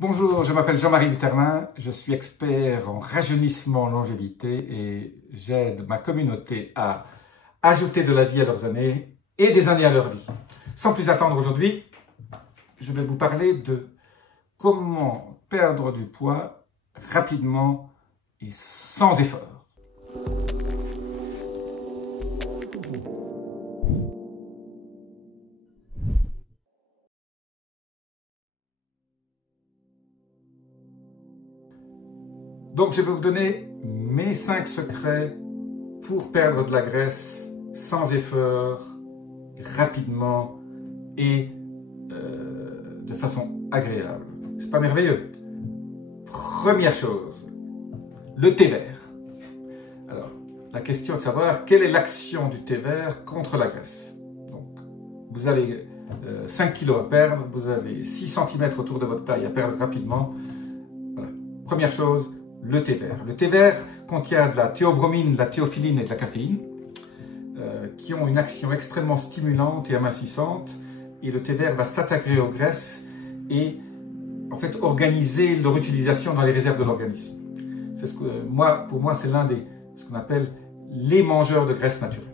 Bonjour, je m'appelle Jean-Marie Vutermin, je suis expert en rajeunissement longévité et j'aide ma communauté à ajouter de la vie à leurs années et des années à leur vie. Sans plus attendre aujourd'hui, je vais vous parler de comment perdre du poids rapidement et sans effort. Donc, je vais vous donner mes 5 secrets pour perdre de la graisse sans effort, rapidement et de façon agréable. C'est pas merveilleux? Première chose, le thé vert. Alors, la question est de savoir quelle est l'action du thé vert contre la graisse. Donc, vous avez 5 kg à perdre, vous avez 6 cm autour de votre taille à perdre rapidement. Voilà. Première chose, le thé vert. Le thé vert contient de la théobromine, de la théophyline et de la caféine qui ont une action extrêmement stimulante et amincissante. Et le thé vert va s'attaquer aux graisses et en fait organiser leur utilisation dans les réserves de l'organisme. Pour moi, c'est l'un des ce qu'on appelle les mangeurs de graisse naturelle.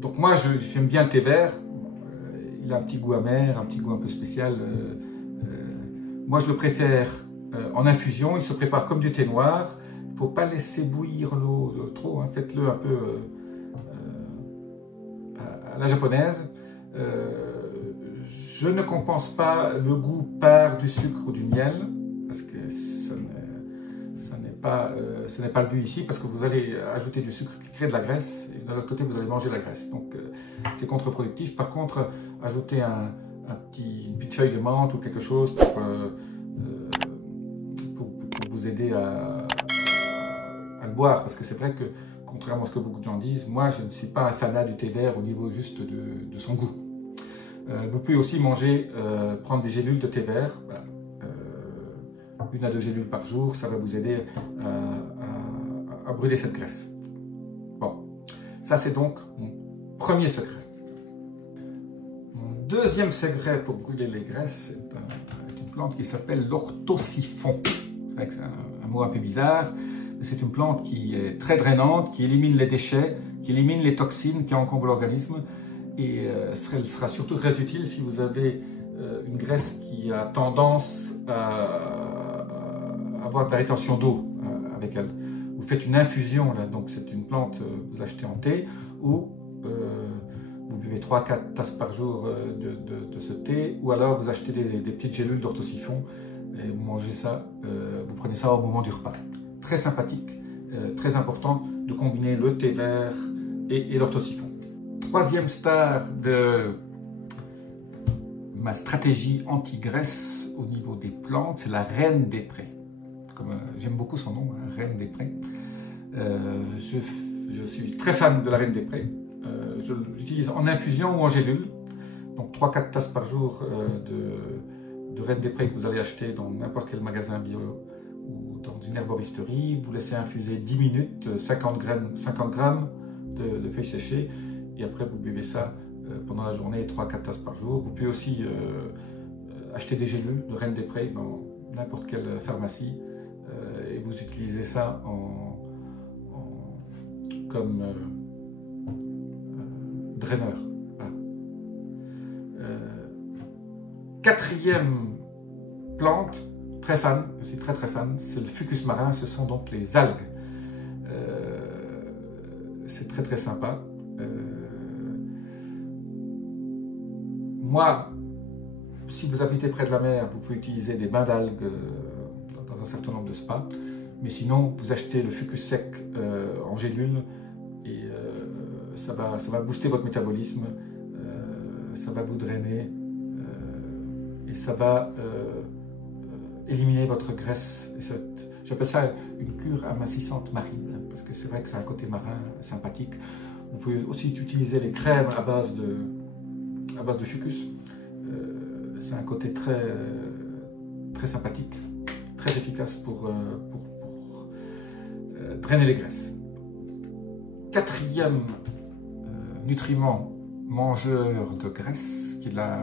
Donc moi, j'aime bien le thé vert. Il a un petit goût amer, un petit goût un peu spécial. Moi, je le préfère en infusion. Il se prépare comme du thé noir. Il ne faut pas laisser bouillir l'eau trop. Hein. Faites-le un peu à la japonaise. Je ne compense pas le goût par du sucre ou du miel, parce que ce n'est pas le but ici, parce que vous allez ajouter du sucre qui crée de la graisse, et de l'autre côté, vous allez manger de la graisse. Donc, c'est contre-productif. Par contre, ajouter une petite feuille de menthe ou quelque chose pour vous aider à le boire, parce que c'est vrai que, contrairement à ce que beaucoup de gens disent, moi, je ne suis pas un fanat du thé vert au niveau juste de son goût. Vous pouvez aussi prendre des gélules de thé vert, 1 à 2 gélules par jour, ça va vous aider à brûler cette graisse. Bon, ça c'est donc mon premier secret. Mon deuxième secret pour brûler les graisses, c'est une plante qui s'appelle l'orthosiphon. C'est vrai que c'est un mot un peu bizarre, mais c'est une plante qui est très drainante, qui élimine les déchets, qui élimine les toxines qui encombrent l'organisme. Et elle sera surtout très utile si vous avez une graisse qui a tendance à avoir de la rétention d'eau avec elle. Vous faites une infusion, là, donc c'est une plante que vous achetez en thé, ou vous buvez 3-4 tasses par jour de ce thé, ou alors vous achetez des petites gélules d'orthosiphon et vous mangez ça, vous prenez ça au moment du repas. Très sympathique, très important de combiner le thé vert et l'orthosiphon. Troisième stade de ma stratégie anti-graisse au niveau des plantes, c'est la reine des prés. J'aime beaucoup son nom, hein, reine des prés. Je suis très fan de la reine des prés. Je l'utilise en infusion ou en gélule. Donc 3-4 tasses par jour de reine des prés que vous allez acheter dans n'importe quel magasin bio ou dans une herboristerie. Vous laissez infuser 10 minutes, 50 grammes de feuilles séchées. Et après, vous buvez ça pendant la journée, 3-4 tasses par jour. Vous pouvez aussi acheter des gélules de reine des prés dans n'importe quelle pharmacie et vous utilisez ça comme draineur. Voilà. Quatrième plante, très fan, je suis très fan, c'est le fucus marin, ce sont donc les algues. C'est très sympa. Moi, si vous habitez près de la mer, vous pouvez utiliser des bains d'algues dans un certain nombre de spas. Mais sinon, vous achetez le fucus sec en gélule et ça va booster votre métabolisme, ça va vous drainer et ça va éliminer votre graisse. J'appelle ça une cure amincissante marine, parce que c'est vrai que c'est un côté marin sympathique. Vous pouvez aussi utiliser les crèmes à base de fucus. C'est un côté très sympathique, très efficace pour drainer les graisses. Quatrième nutriment mangeur de graisse, qui est là,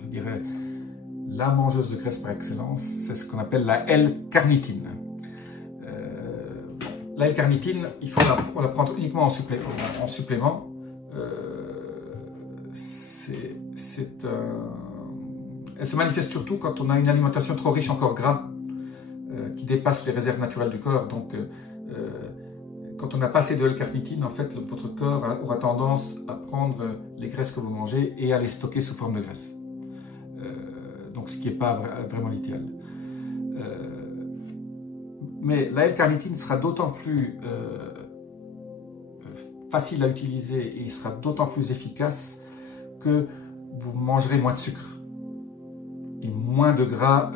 je dirais, la mangeuse de graisse par excellence, c'est ce qu'on appelle la L-carnitine. La L-carnitine, on la prend uniquement en supplément. Elle se manifeste surtout quand on a une alimentation trop riche en corps gras, qui dépasse les réserves naturelles du corps. Donc, quand on n'a pas assez de L-carnitine, en fait, votre corps aura tendance à prendre les graisses que vous mangez et à les stocker sous forme de graisse. Donc, ce qui n'est pas vraiment l'idéal. Mais la L-carnitine sera d'autant plus facile à utiliser et sera d'autant plus efficace que vous mangerez moins de sucre et moins de gras,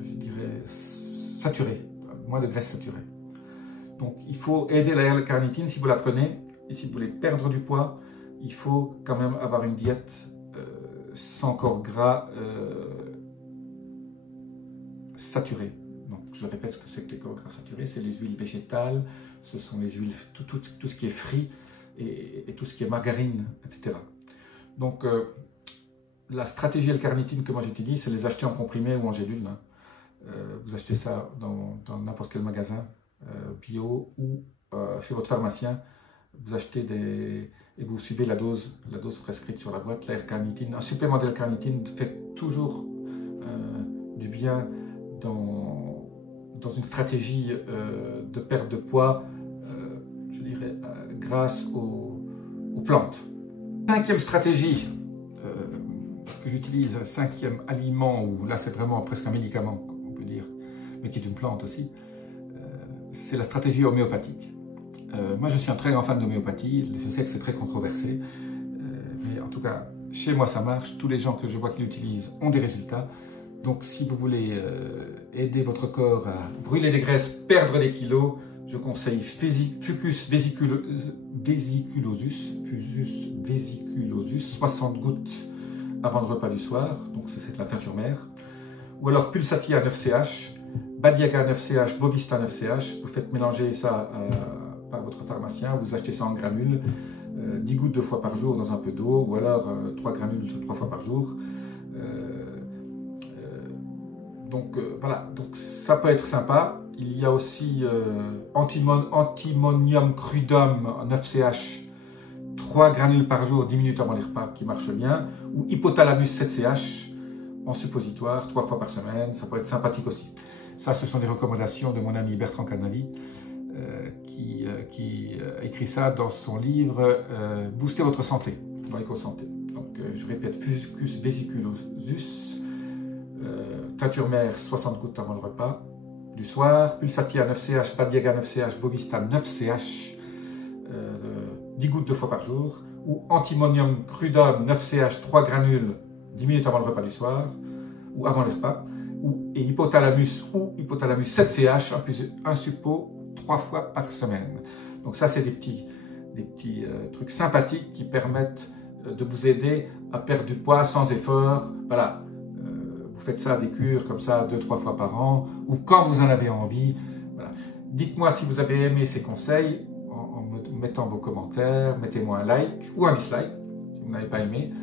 je dirais, saturés, moins de graisse saturée. Donc, il faut aider la L-carnitine si vous la prenez et si vous voulez perdre du poids, il faut quand même avoir une diète sans corps gras saturé. Donc, je répète ce que c'est que les corps gras saturés, c'est les huiles végétales, ce sont les huiles, tout ce qui est frit et tout ce qui est margarine, etc. Donc, la stratégie L-carnitine que moi j'utilise, c'est les acheter en comprimé ou en gélule. Vous achetez ça dans n'importe quel magasin bio ou chez votre pharmacien. Vous achetez et vous suivez la dose prescrite sur la boîte. La L-carnitine, un supplément de L-carnitine fait toujours du bien dans une stratégie de perte de poids, je dirais, grâce aux plantes. Cinquième stratégie que j'utilise, un cinquième aliment, où là c'est vraiment presque un médicament, on peut dire, mais qui est une plante aussi, c'est la stratégie homéopathique. Moi je suis un très grand fan d'homéopathie, je sais que c'est très controversé, mais en tout cas chez moi ça marche, tous les gens que je vois qui l'utilisent ont des résultats. Donc si vous voulez aider votre corps à brûler des graisses, perdre des kilos, je conseille Fucus vesiculosus, 60 gouttes avant le repas du soir, donc c'est de la teinture mère. Ou alors Pulsatia 9CH, Badiaga 9CH, Bovista 9CH, vous faites mélanger ça par votre pharmacien, vous achetez ça en granules, 10 gouttes 2 fois par jour dans un peu d'eau, ou alors 3 granules 3 fois par jour. Donc voilà, donc ça peut être sympa. Il y a aussi Antimonium crudum 9CH, 3 granules par jour, 10 minutes avant les repas, qui marche bien. Ou Hypothalamus 7CH en suppositoire, 3 fois par semaine, ça peut être sympathique aussi. Ça, ce sont des recommandations de mon ami Bertrand Canavi, qui a écrit ça dans son livre Booster votre santé, dans l'éco-santé. Donc je répète, Fucus vesiculosus, teinture mère 60 gouttes avant le repas du soir, Pulsatia 9CH, Badiaga 9CH, Bovista 9CH, 10 gouttes 2 fois par jour, ou Antimonium crudum 9CH, 3 granules 10 minutes avant le repas du soir, ou avant les repas, et Hypothalamus ou Hypothalamus 7CH, un suppo 3 fois par semaine. Donc ça, c'est des petits trucs sympathiques qui permettent de vous aider à perdre du poids sans effort. Voilà. Vous faites ça, des cures comme ça 2-3 fois par an, ou quand vous en avez envie. Voilà. Dites-moi si vous avez aimé ces conseils en me mettant vos commentaires, mettez-moi un like ou un dislike si vous n'avez pas aimé.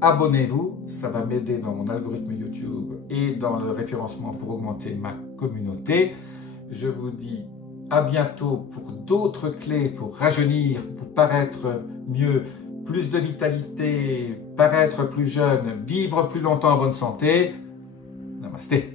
Abonnez-vous, ça va m'aider dans mon algorithme YouTube et dans le référencement pour augmenter ma communauté. Je vous dis à bientôt pour d'autres clés pour rajeunir, pour paraître mieux, plus de vitalité, paraître plus jeune, vivre plus longtemps en bonne santé. Namasté.